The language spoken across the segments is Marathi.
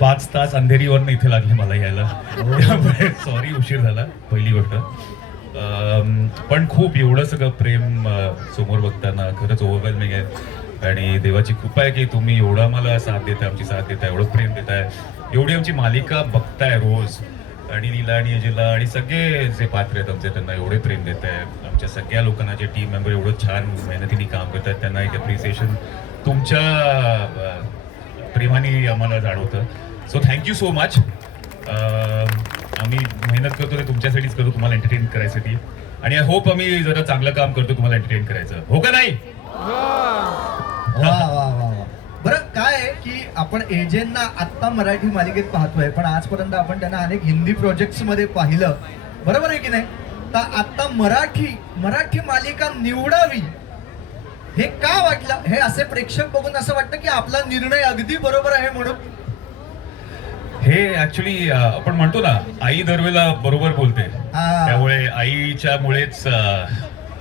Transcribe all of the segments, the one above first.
पाच तास अंधेरीवरनं इथे लागले मला यायला. त्यामुळे सॉरी उशीर झाला पहिली गोष्ट. पण खूप एवढं सगळं प्रेम समोर बघताना खरंच ओव्हरवेल्मिंग आहे. आणि देवाची कृपा आहे की तुम्ही एवढा मला साथ देताय आमची साथ देताय एवढं प्रेम देताय. एवढी आमची मालिका बघताय रोज. आणि नीला आणि अजिला आणि सगळे जे पात्र आहेत आमचे त्यांना एवढे प्रेम देत आहे आमच्या सगळ्या लोकांना जे टीम मेंबर एवढं छान मेहनतीने काम करतात त्यांना एक अप्रिसिएशन तुमच्या प्रेमाने आम्हाला जाणवतं. सो थँक्यू सो मच आम्ही मेहनत करतो ते तुमच्यासाठीच करतो तुम्हाला एंटरटेन करायसाठी आणि आय होप आम्ही जरा चांगलं काम करतो तुम्हाला एंटरटेन करायचं. हो का नाही? वा वा वा वा. बरं काय आहे की आपण एजेंना आत्ता मराठी मालिकेत पाहतोय पण आजपर्यंत आपण त्यांना अनेक हिंदी प्रोजेक्ट्समध्ये पाहिलं. बरोबर आहे की नाही? तर आत्ता मराठी मराठी मालिका निवडावी हे का वाटलं? हे असे प्रेक्षक बघून असं वाटतं की आपला निर्णय अगदी बरोबर आहे म्हणून. हे ऍक्च्युली आपण म्हणतो ना आई दरवेळेला बरोबर बोलते. त्यामुळे आईच्या मुळेच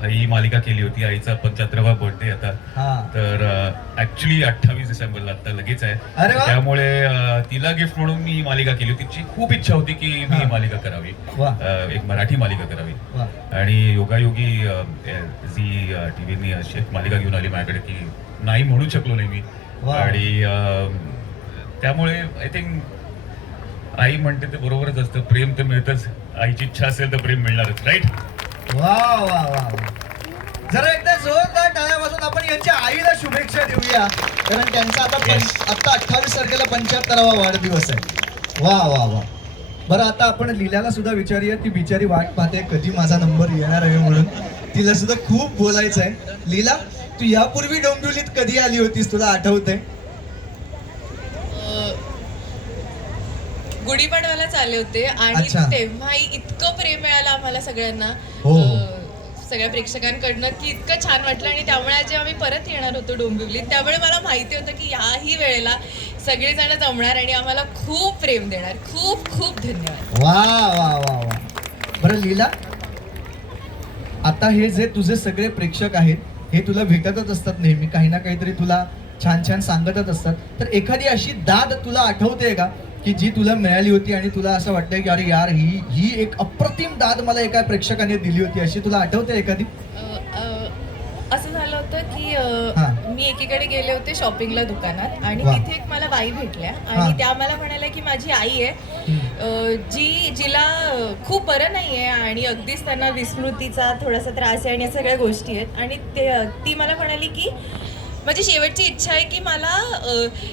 ही मालिका केली होती आईचा पंच्याहत्तरावा बर्थडे आता. हा. तर ऍक्च्युली अठ्ठावीस डिसेंबरला आता लगेच आहे. त्यामुळे तिला गिफ्ट म्हणून मी मालिका केली होती. तिची खूप इच्छा होती की मी ही. मालिका करावी. एक मराठी मालिका करावी. आणि योगायोगी झी टीव्हीनी अशी एक मालिका घेऊन आली माझ्याकडे की नाही म्हणू शकलो नाही मी. आणि त्यामुळे आय थिंक आई म्हणते ते बरोबरच असतं. प्रेम तर मिळतच. आईची इच्छा असेल तर प्रेम मिळणारच राईट वा वा वा वा. जरा एकदा जोरदार टाळ्या वाजून आपण यांच्या आईला शुभेच्छा देऊया. कारण त्यांचा आता आता अठ्ठावीस तारखेला पंच्याहत्तरावा वाढदिवस आहे. वा वा वा. बरं आता आपण लीलाला सुद्धा विचारूया. ती बिचारी वाट पाहते. कधी माझा नंबर येणार आहे म्हणून. तिला सुद्धा खूप बोलायचं आहे. लीला तू यापूर्वी डोंबिवलीत कधी आली होतीस? तुला आठवतंय? गुढीपाडव्यालाच आले होते. आणि अच्छा. तेव्हाही इतकं प्रेम मिळालं आम्हाला सगळ्यांना. हो. अं, सगळ्या प्रेक्षकांकडनं की इतकं छान वाटलं आणि त्यामुळे जेव्हा आम्ही परत येणार होतो डोंबिवलीत. त्यामुळे मला माहिती होतं की याही वेळेला सगळेजण जमणार आणि आम्हाला खूप प्रेम देणार. खूप खूप धन्यवाद. वा वा वा वा. बरं लीला आता हे जे तुझे सगळे प्रेक्षक आहेत हे तुला भेटतच असतात नेहमी. काही ना काहीतरी तुला छान छान सांगतच असतात. तर एखादी अशी दाद तुला आठवते का? की जी तुला मिळाली होती आणि तुला असं वाटतंय की अरे यार ही ही एक अप्रतिम दाद मला एका प्रेक्षकाने दिली होती अशी तुला आठवते एखादी असं झालं होतं की. अं, मी एकीकडे गेले होते शॉपिंगला दुकानात आणि वा. तिथे एक मला बाई भेटल्या हा. आणि त्या मला म्हणाल्या की माझी आई आहे अ, जी जिला अ, खूप बरं नाही आहे आणि अगदीच त्यांना विस्मृतीचा थोडासा त्रास आहे आणि या सगळ्या गोष्टी आहेत आणि ते ती मला म्हणाली की माझी शेवटची इच्छा आहे की मला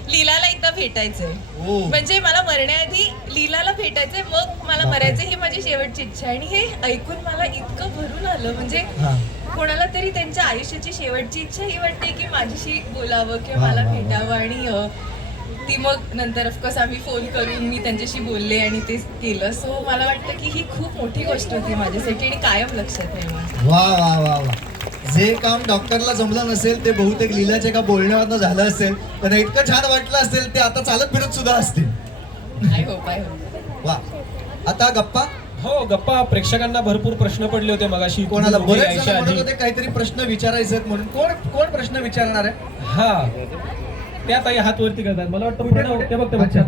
लीलाला एकदा भेटायचं आहे ओ. म्हणजे मला मरण्याआधी लीलाला भेटायचंय मग मला. मरायचं ही माझी शेवटची इच्छा आहे. आणि हे ऐकून मला इतकं भरून आलं. म्हणजे कोणाला तरी त्यांच्या आयुष्याची शेवटची इच्छा ही वाटते की माझ्याशी बोलावं किंवा मला. भेटावं. आणि ती मग नंतर ऑफकोर्स आम्ही फोन करून मी त्यांच्याशी बोलले आणि ते केलं. सो मला वाटतं की ही खूप मोठी गोष्ट होती माझ्यासाठी आणि कायम लक्षात राहील माझ्या वा वा वा वा. जे काम डॉक्टरला जमलं नसेल ते बहुतेक लीलाच्या एका बोलण्यावरनं झालं असेल त्यांना इतकं छान वाटलं असेल ते आता चालत फिरत सुद्धा असतील. आय होप आय होप वा. आता गप्पा? हो गप्पा. प्रेक्षकांना भरपूर प्रश्न पडले होते मगाशी. कोणाला बरेच. होते काहीतरी प्रश्न विचारायचे म्हणून. कोण कोण प्रश्न विचारणार आहे? हा. ते आता या हात वरती करतात. मला वाटतं? ते.